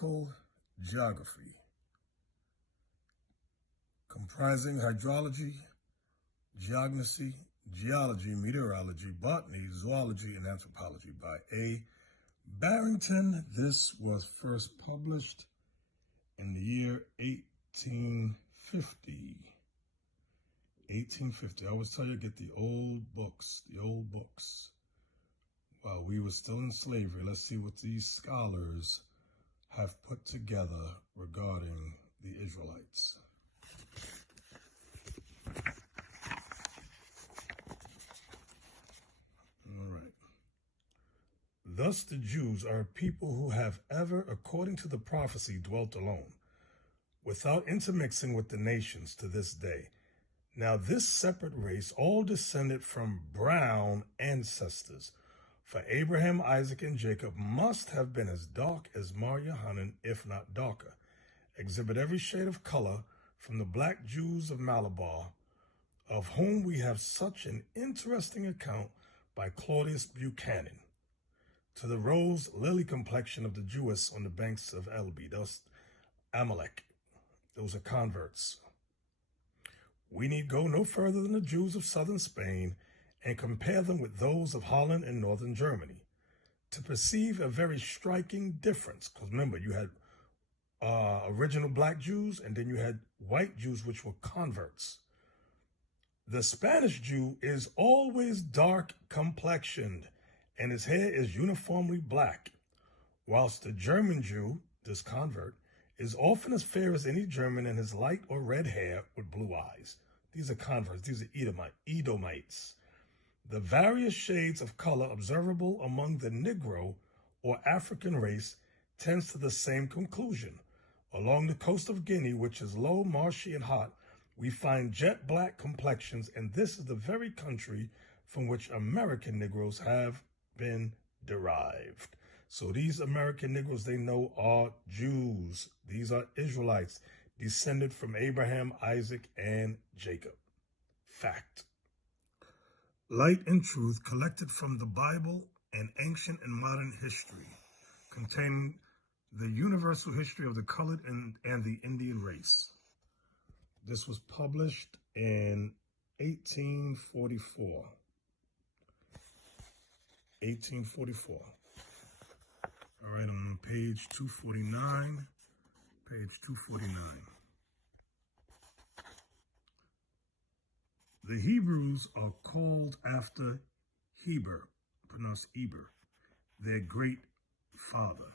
Geological geography, comprising hydrology, geognosy, geology, meteorology, botany, zoology, and anthropology by A. Barrington. This was first published in the year 1850. 1850. I always tell you, get the old books, While we were still in slavery, let's see what these scholars have put together regarding the Israelites. All right. Thus the Jews are a people who have ever, according to the prophecy, dwelt alone, without intermixing with the nations to this day. Now this separate race all descended from brown ancestors, for Abraham, Isaac, and Jacob must have been as dark as Mar Yohanan, if not darker, exhibit every shade of color from the black Jews of Malabar, of whom we have such an interesting account by Claudius Buchanan, to the rose lily complexion of the Jewess on the banks of Elbe, thus Amalek. Those are converts. We need go no further than the Jews of southern Spain and compare them with those of Holland and northern Germany to perceive a very striking difference. Because remember, you had original black Jews, and then you had white Jews, which were converts. The Spanish Jew is always dark complexioned, and his hair is uniformly black, whilst the German Jew, this convert, is often as fair as any German and has light or red hair with blue eyes. These are converts. These are Edomites. The various shades of color observable among the Negro or African race tends to the same conclusion. Along the coast of Guinea, which is low, marshy, and hot, we find jet black complexions, and this is the very country from which American Negroes have been derived. So these American Negroes, they know, are Jews. These are Israelites, descended from Abraham, Isaac, and Jacob. Fact. Light and truth collected from the Bible and ancient and modern history, containing the universal history of the colored and the Indian race. This was published in 1844. 1844. All right, I'm on page 249. Page 249. The Hebrews are called after Heber, pronounced Eber, their great father,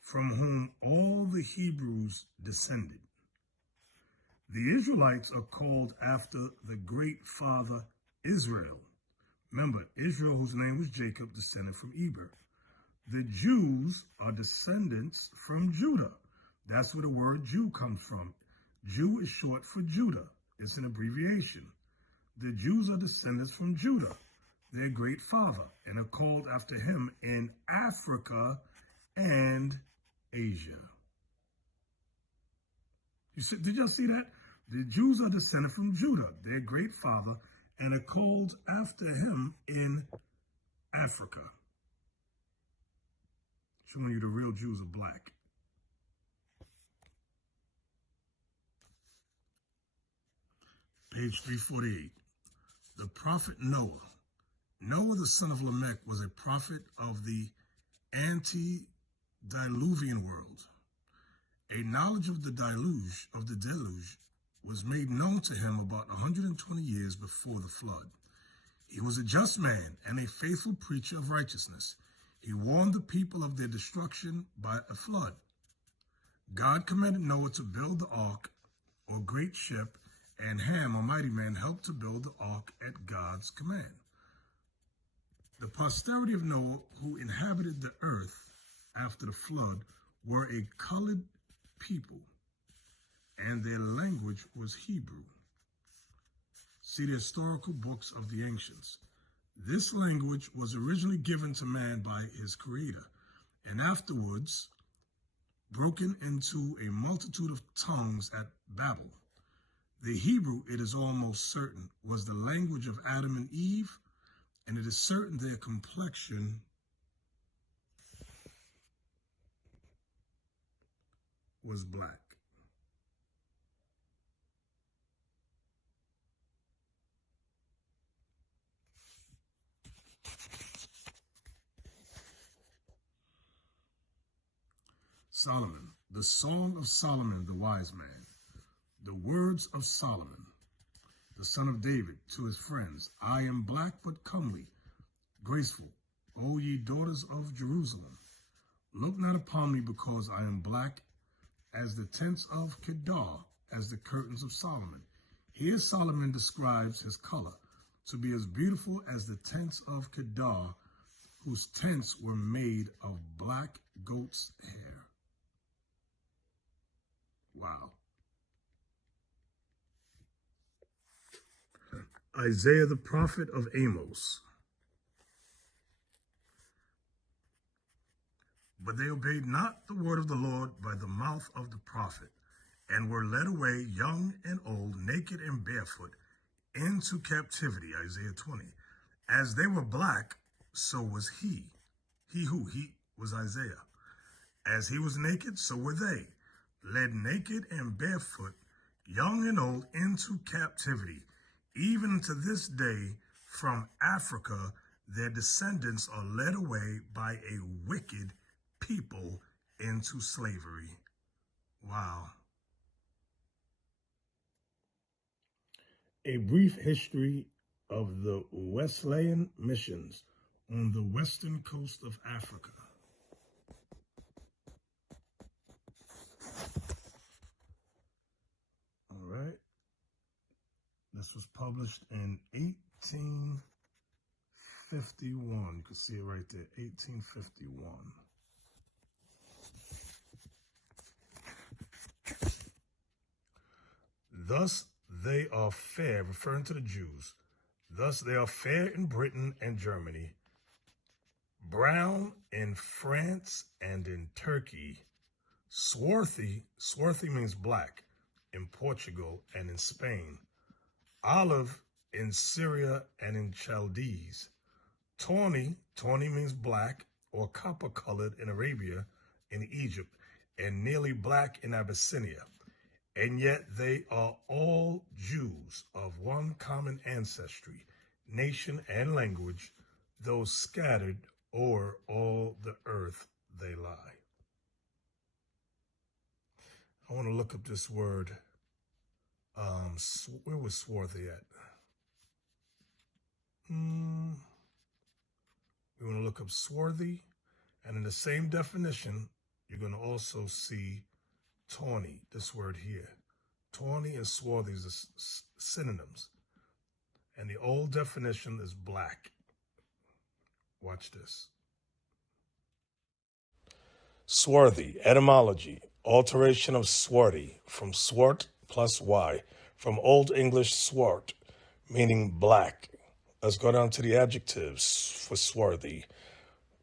from whom all the Hebrews descended. The Israelites are called after the great father Israel. Remember, Israel, whose name was Jacob, descended from Eber. The Jews are descendants from Judah. That's where the word Jew comes from. Jew is short for Judah. It's an abbreviation. The Jews are descendants from Judah, their great father, and are called after him in Africa and Asia. Did y'all see that? The Jews are descended from Judah, their great father, and are called after him in Africa. Showing you the real Jews are black. Page 348. The prophet Noah. Noah, the son of Lamech, was a prophet of the antediluvian world. A knowledge of the deluge, was made known to him about 120 years before the flood. He was a just man and a faithful preacher of righteousness. He warned the people of their destruction by a flood. God commanded Noah to build the ark, or great ship, and Ham, a mighty man, helped to build the ark at God's command. The posterity of Noah, who inhabited the earth after the flood, were a colored people, and their language was Hebrew. See the historical books of the ancients. This language was originally given to man by his creator, and afterwards broken into a multitude of tongues at Babel. The Hebrew, it is almost certain, was the language of Adam and Eve, and it is certain their complexion was black. Solomon, the Song of Solomon the wise man, the words of Solomon, the son of David, to his friends. I am black but comely, graceful, O ye daughters of Jerusalem. Look not upon me because I am black as the tents of Kedar, as the curtains of Solomon. Here Solomon describes his color to be as beautiful as the tents of Kedar, whose tents were made of black goat's hair. Wow. Isaiah the prophet of Amos. But they obeyed not the word of the Lord by the mouth of the prophet, and were led away young and old, naked and barefoot, into captivity, Isaiah 20. As they were black, so was he. He was Isaiah. As he was naked, so were they, led naked and barefoot, young and old, into captivity. Even to this day, from Africa, their descendants are led away by a wicked people into slavery. Wow. A brief history of the Wesleyan missions on the western coast of Africa. All right. This was published in 1851. You can see it right there, 1851. Thus they are fair, referring to the Jews. Thus they are fair in Britain and Germany, brown in France and in Turkey, swarthy means black, in Portugal and in Spain, olive in Syria and in Chaldees, tawny means black or copper-colored in Arabia, in Egypt, and nearly black in Abyssinia. And yet they are all Jews of one common ancestry, nation, and language, though scattered o'er all the earth they lie. I want to look up this word. Where was swarthy at? We want to look up swarthy, and in the same definition, you're going to also see tawny, this word here. Tawny and swarthy is synonyms. And the old definition is black. Watch this. Swarthy, etymology, alteration of swarthy, from swart plus y, from Old English swart, meaning black. Let's go down to the adjectives for swarthy.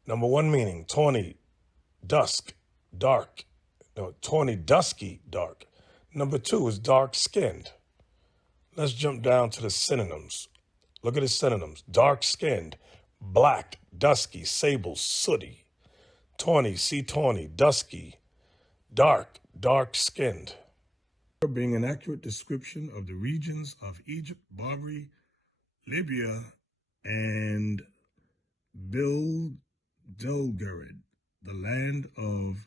Number one meaning, tawny, dusk, dark. No, tawny, dusky, dark. Number two is dark-skinned. Let's jump down to the synonyms. Look at the synonyms. Dark-skinned, black, dusky, sable, sooty. Tawny, see tawny, dusky, dark, dark-skinned. Being an accurate description of the regions of Egypt, Barbary, Libya, and Bildelgared, the land of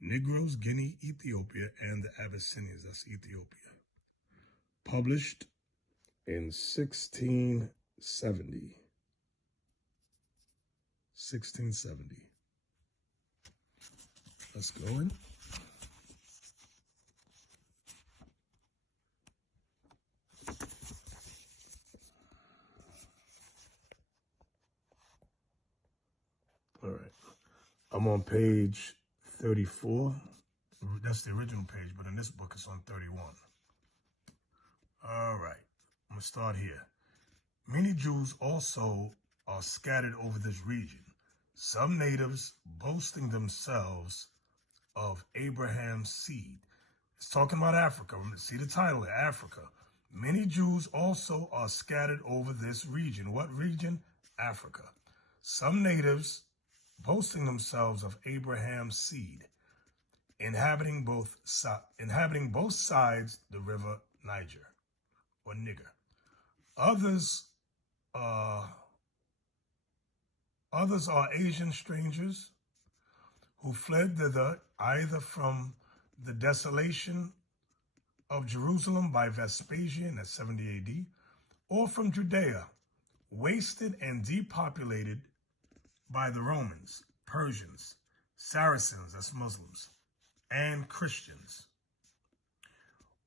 Negroes, Guinea, Ethiopia, and the Abyssinians. That's Ethiopia. Published in 1670. 1670. Let's go in. All right. I'm on page 34. That's the original page, but in this book it's on 31. All right. I'm going to start here. Many Jews also are scattered over this region, some natives boasting themselves of Abraham's seed. It's talking about Africa. See the title there, Africa. Many Jews also are scattered over this region. What region? Africa. Some natives boasting themselves of Abraham's seed. inhabiting both sides the river Niger, or Niger. Others are Asian strangers who fled thither either from the desolation of Jerusalem by Vespasian at 70 AD, or from Judea, wasted and depopulated by the Romans, Persians, Saracens, that's Muslims, and Christians,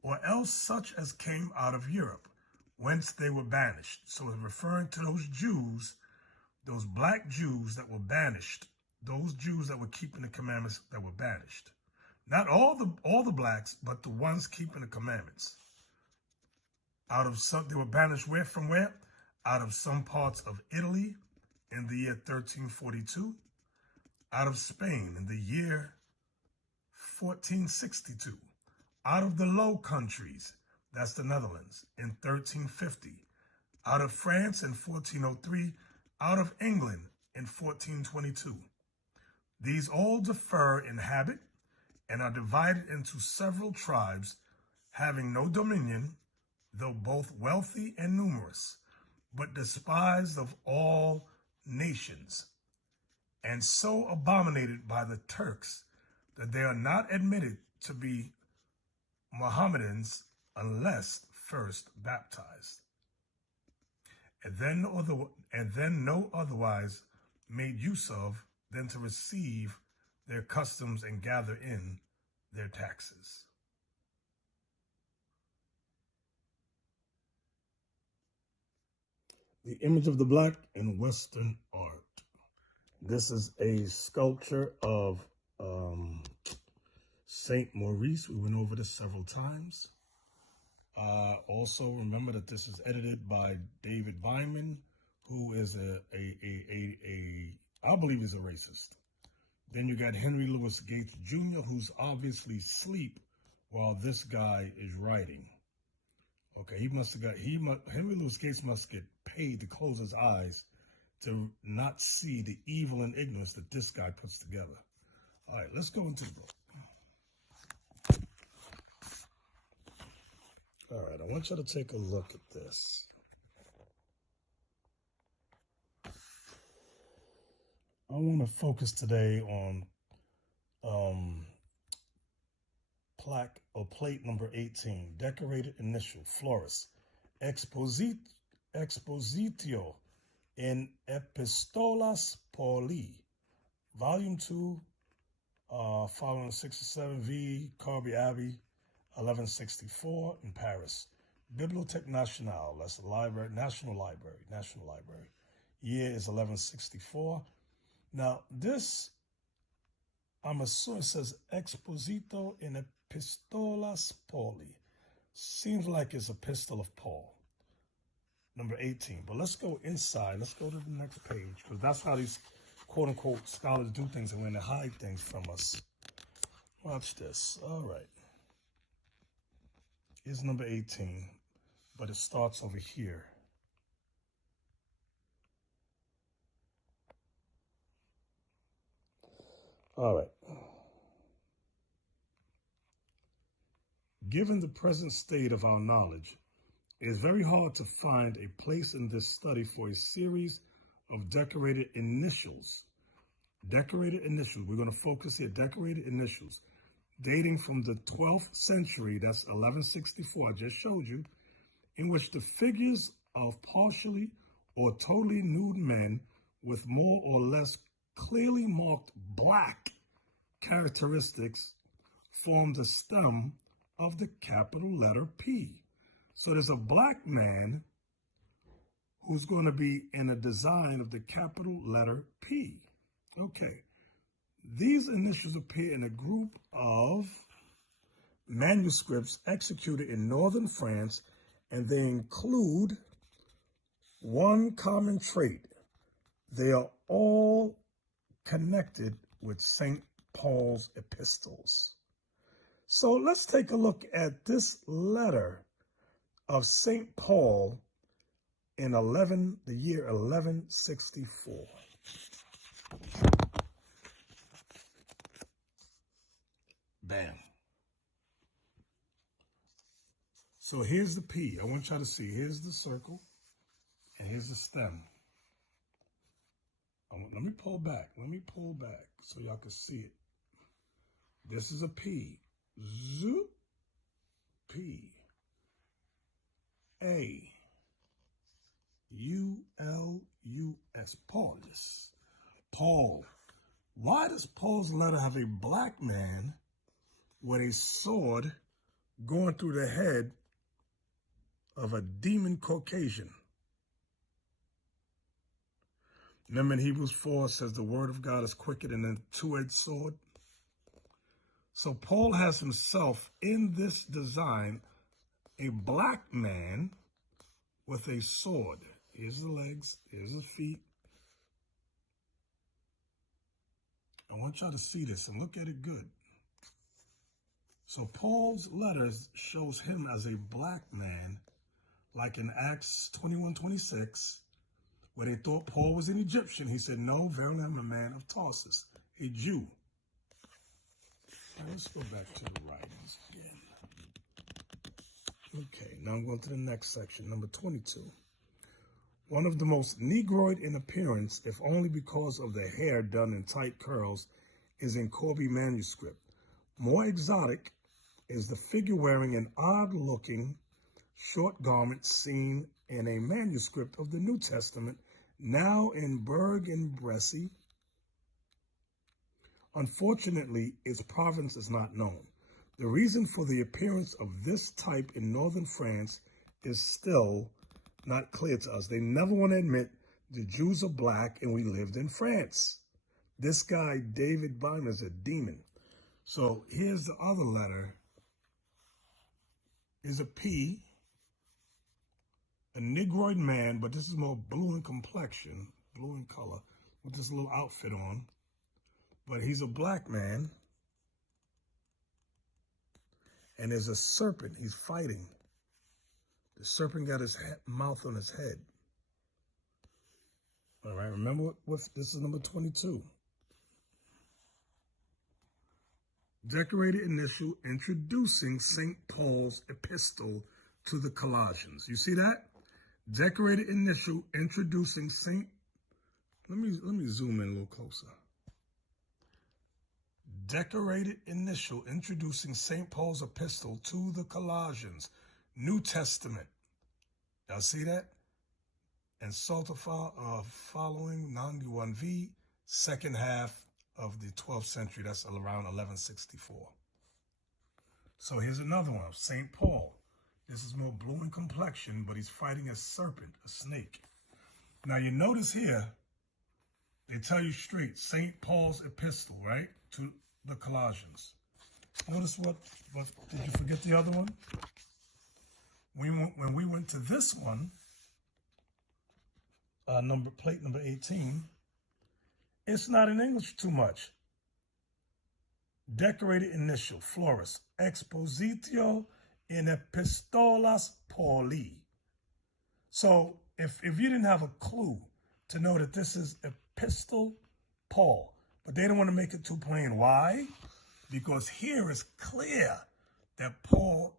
or else such as came out of Europe, whence they were banished. So it's referring to those Jews, those black Jews that were banished, those Jews that were keeping the commandments that were banished. Not all the blacks, but the ones keeping the commandments. They were banished from where? Out of some parts of Italy in the year 1342, out of Spain in the year 1462, out of the Low Countries, that's the Netherlands, in 1350, out of France in 1403, out of England in 1422. These all differ in habit and are divided into several tribes, having no dominion, though both wealthy and numerous, but despised of all nations, and so abominated by the Turks that they are not admitted to be Mohammedans unless first baptized, and then no otherwise made use of than to receive their customs and gather in their taxes. The image of the black in Western art. This is a sculpture of Saint Maurice. We went over this several times. Also remember that this is edited by David Byman, who is I believe is a racist. Then you got Henry Louis Gates Jr., who's obviously asleep while this guy is writing. Okay, Henry Louis Gates must get paid to close his eyes to not see the evil and ignorance that this guy puts together. All right, let's go into the book. All right, I want you to take a look at this. I want to focus today on plaque or plate number 18, decorated initial, florist, expositio in Epistolas Pauli, volume 2, following 67 V, Carby Abbey, 1164 in Paris. Bibliothèque Nationale, that's the library, National Library. Year is 1164. Now this, I'm assuming it says Exposito in Epistolas Pauli. Seems like it's Epistle of Paul, number 18. But let's go inside. Let's go to the next page, because that's how these quote-unquote scholars do things, and when they hide things from us. Watch this. All right. Here's number 18, but it starts over here. All right. Given the present state of our knowledge, it is very hard to find a place in this study for a series of decorated initials. Decorated initials. We're going to focus here. Decorated initials dating from the 12th century, that's 1164, I just showed you, in which the figures of partially or totally nude men with more or less clearly marked black characteristics form the stem of the capital letter P. So there's a black man who's going to be in a design of the capital letter P. Okay. These initials appear in a group of manuscripts executed in northern France, and they include one common trait. They are all connected with St. Paul's epistles. So let's take a look at this letter of St. Paul in the year 1164. Bam. So here's the P. I want y'all to see. Here's the circle, and here's the stem. Let me pull back. Let me pull back so y'all can see it. This is a P. Z. P. A. U-L-U-S. Paulus. Paul. Why does Paul's letter have a black man with a sword going through the head of a demon Caucasian? Remember in Hebrews 4 says the word of God is quicker than a two-edged sword. So Paul has himself in this design a black man with a sword. Here's the legs, here's the feet. I want y'all to see this and look at it good. So Paul's letters shows him as a black man, like in Acts 21:26, where they thought Paul was an Egyptian. He said, no, verily I'm a man of Tarsus, a Jew. Now let's go back to the writings again. Okay, now I'm going to the next section, number 22. One of the most Negroid in appearance, if only because of the hair done in tight curls, is in Corby manuscript. More exotic is the figure wearing an odd-looking short garment seen in a manuscript of the New Testament, now in Bergen-Bresse. Unfortunately, its province is not known. The reason for the appearance of this type in northern France is still not clear to us. They never want to admit the Jews are black and we lived in France. This guy, David Bynum, is a demon. So here's the other letter. Is a P, a Negroid man, but this is more blue in complexion, blue in color, with this little outfit on. But he's a black man. And there's a serpent. He's fighting. The serpent got his mouth on his head. All right, remember what this is number 22. Decorated initial introducing St. Paul's epistle to the Colossians. You see that? Decorated initial introducing St. Let me zoom in a little closer. Decorated initial introducing St. Paul's epistle to the Colossians, New Testament. Y'all see that? And Saltafar following 91V, second half of the 12th century. That's around 1164. So here's another one of St. Paul. This is more blue in complexion, but he's fighting a serpent, a snake. Now you notice here, they tell you straight, St. Paul's epistle, right? To the Colossians. Notice what did you forget the other one? When we went to this one, plate number 18, it's not in English too much. Decorated initial, florist, expositio in epistolas Pauli. So if you didn't have a clue to know that this is epistle Paul, but they don't want to make it too plain. Why? Because here is clear that Paul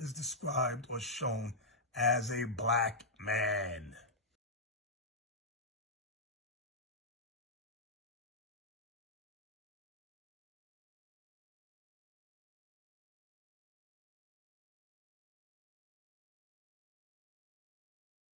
is described or shown as a black man.